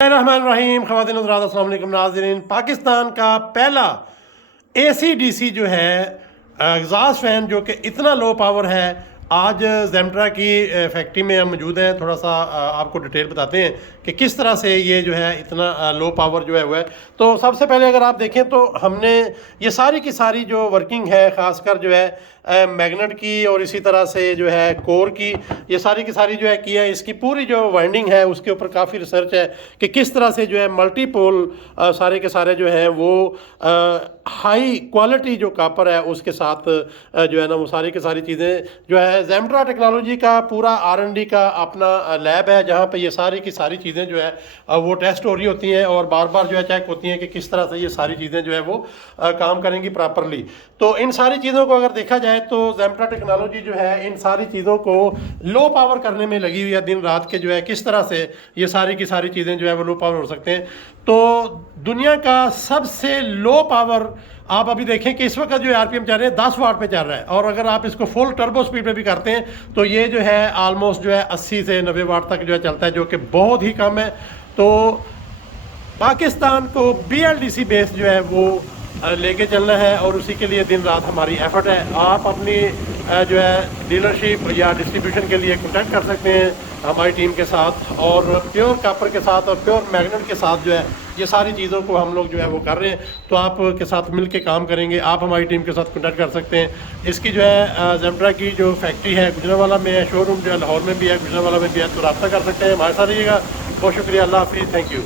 रहमान ख़वातीन हज़रात अस्सलाम वालेकुम नाज़रीन। पाकिस्तान का पहला AC/DC जो है एग्ज़ॉस्ट फ़ैन जो कि इतना लो पावर है, आज जेमट्रा की फैक्ट्री में हम मौजूद हैं। थोड़ा सा आपको डिटेल बताते हैं कि किस तरह से ये जो है इतना लो पावर जो है हुआ है। तो सबसे पहले अगर आप देखें तो हमने ये सारी की सारी जो वर्किंग है, ख़ासकर जो है मैग्नेट की और इसी तरह से जो है कोर की, ये सारी की सारी जो है की है। इसकी पूरी जो वाइंडिंग है उसके ऊपर काफ़ी रिसर्च है कि किस तरह से जो है मल्टीपोल सारे के सारे जो है वो हाई क्वालिटी जो कापर है उसके साथ जो है ना वो सारी की सारी चीज़ें जो है जेमट्रा टेक्नोलॉजी का पूरा R&D का अपना लैब है, जहाँ पे ये सारी की सारी चीज़ें जो है वो टेस्ट हो रही होती हैं और बार बार जो है चेक होती हैं कि किस तरह से ये सारी चीज़ें जो है वो काम करेंगी प्रॉपरली। तो इन सारी चीज़ों को अगर देखा जाए तो जेमट्रा टेक्नोलॉजी जो है इन सारी चीज़ों को लो पावर करने में लगी हुई है दिन रात के, जो है किस तरह से ये सारी की सारी चीज़ें जो है वो लो पावर हो सकते हैं। तो दुनिया का सबसे लो पावर आप अभी देखें कि इस वक्त जो RPM चल रहे हैं 10 वाट पे चल रहा है, और अगर आप इसको फुल टर्बो स्पीड पे भी करते हैं तो ये जो है ऑलमोस्ट जो है 80 से 90 वाट तक जो है चलता है, जो कि बहुत ही कम है। तो पाकिस्तान को BLDC बेस जो है वो लेके चलना है और उसी के लिए दिन रात हमारी एफर्ट है। आप अपनी जो है डीलरशिप या डिस्ट्रीब्यूशन के लिए कॉन्टैक्ट कर सकते हैं हमारी टीम के साथ, और प्योर कापर के साथ और प्योर मैग्नेट के साथ जो है ये सारी चीज़ों को हम लोग जो है वो कर रहे हैं। तो आप के साथ मिल के काम करेंगे, आप हमारी टीम के साथ कॉन्टैक्ट कर सकते हैं। इसकी जो है जेमट्रा की जो फैक्ट्री है गुजरांवाला में है, शोरूम जो है लाहौर में भी है, गुजरांवाला में भी है, तो रब्ता कर सकते हैं। हमारे साथ रहिएगा। बहुत शुक्रिया। अल्लाह हाफिज़। Thank you.